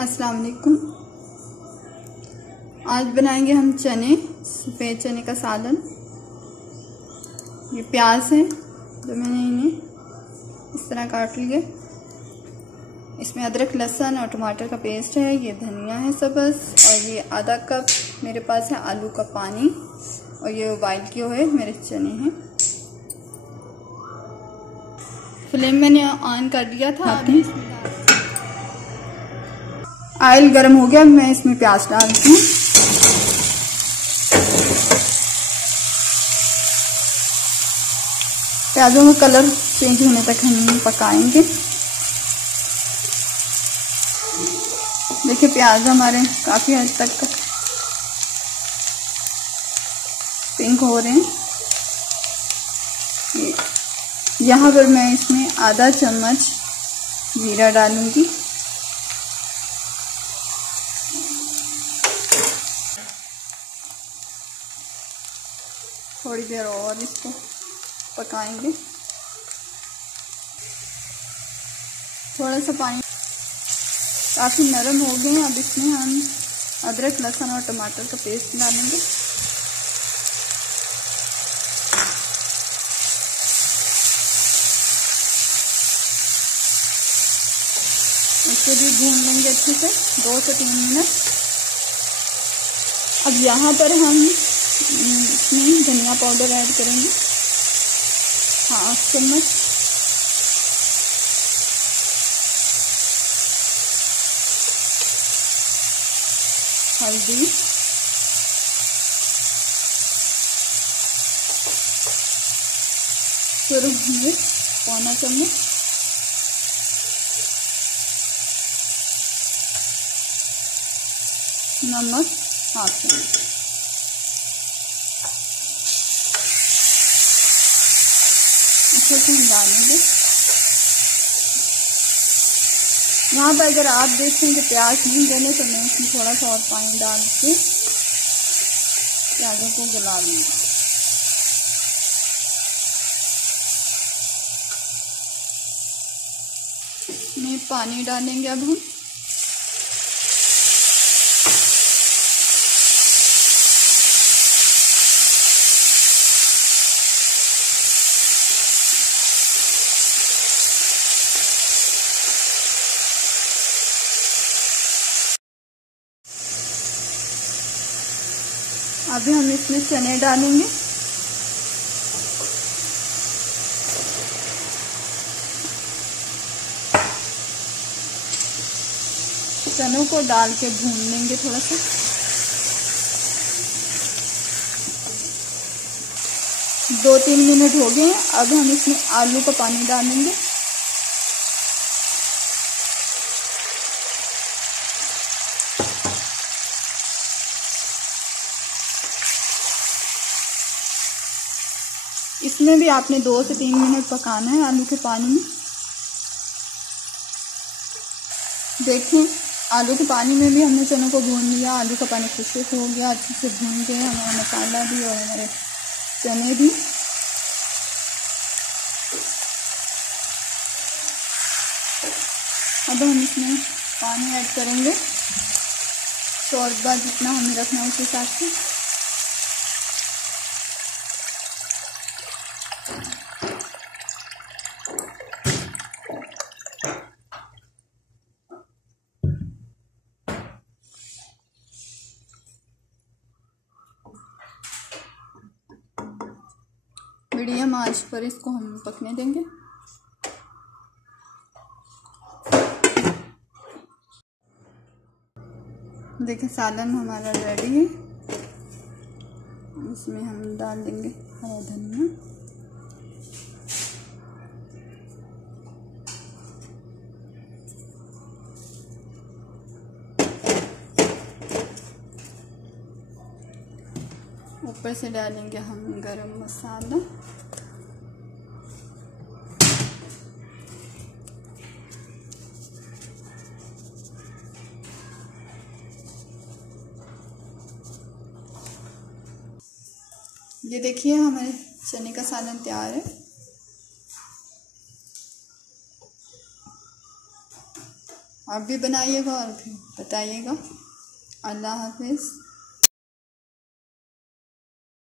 अस्सलाम वालेकुम। आज बनाएंगे हम चने, सफ़ेद चने का सालन। ये प्याज है जो मैंने इन्हें इस तरह काट लिए। इसमें अदरक, लहसुन और टमाटर का पेस्ट है। ये धनिया है सब्ज़, और ये आधा कप मेरे पास है आलू का पानी, और ये बॉइल किए हुए मेरे चने हैं। फ्लेम मैंने ऑन कर दिया था। अभी ऑयल गर्म हो गया, मैं इसमें प्याज डालती हूँ। प्याजों का कलर चेंज होने तक हम पकाएंगे। देखिए प्याज हमारे काफी हद तक पिंक हो रहे हैं। यहाँ पर मैं इसमें आधा चम्मच जीरा डालूंगी। थोड़ी देर और इसको पकाएंगे। थोड़ा सा पानी काफ़ी नरम हो गए हैं। अब इसमें हम अदरक, लहसुन और टमाटर का पेस्ट डालेंगे। इसको भी भून लेंगे अच्छे से 2 से 3 मिनट। अब यहाँ पर हम इसमें धनिया पाउडर ऐड करेंगे, 1/2 चम्मच। हल्दी, फिर मिर्च 1/4 चम्मच, नमक 1/2 चम्मच। अच्छे से हम डालेंगे। यहाँ पर अगर आप देखें कि प्याज नहीं गले तो मैं इसमें थोड़ा सा और पानी डाल के प्याजों को गला लूँगी। इसमें पानी डालेंगे अब हम। अभी हम इसमें चने डालेंगे। चनों को डाल के भून लेंगे थोड़ा सा। दो 3 मिनट हो गए हैं। अब हम इसमें आलू का पानी डालेंगे। इसमें भी आपने 2 से 3 मिनट पकाना है आलू के पानी में। देखें आलू के पानी में भी हमने चनों को भून लिया। आलू का पानी खुशक हो गया, अच्छे से भून गए हमारा मसाला भी और हमारे चने भी। अब हम इसमें पानी ऐड करेंगे, शोरबा जितना हमें रखना है उस हिसाब से। मीडियम आंच पर इसको हम पकने देंगे। देखिए सालन हमारा रेडी है। इसमें हम डाल देंगे हरा धनिया, ऊपर से डालेंगे हम गरम मसाला, ये देखिए हमारे चने का सालन तैयार है। आप भी बनाइएगा और फिर बताइएगा। अल्लाह हाफिज़।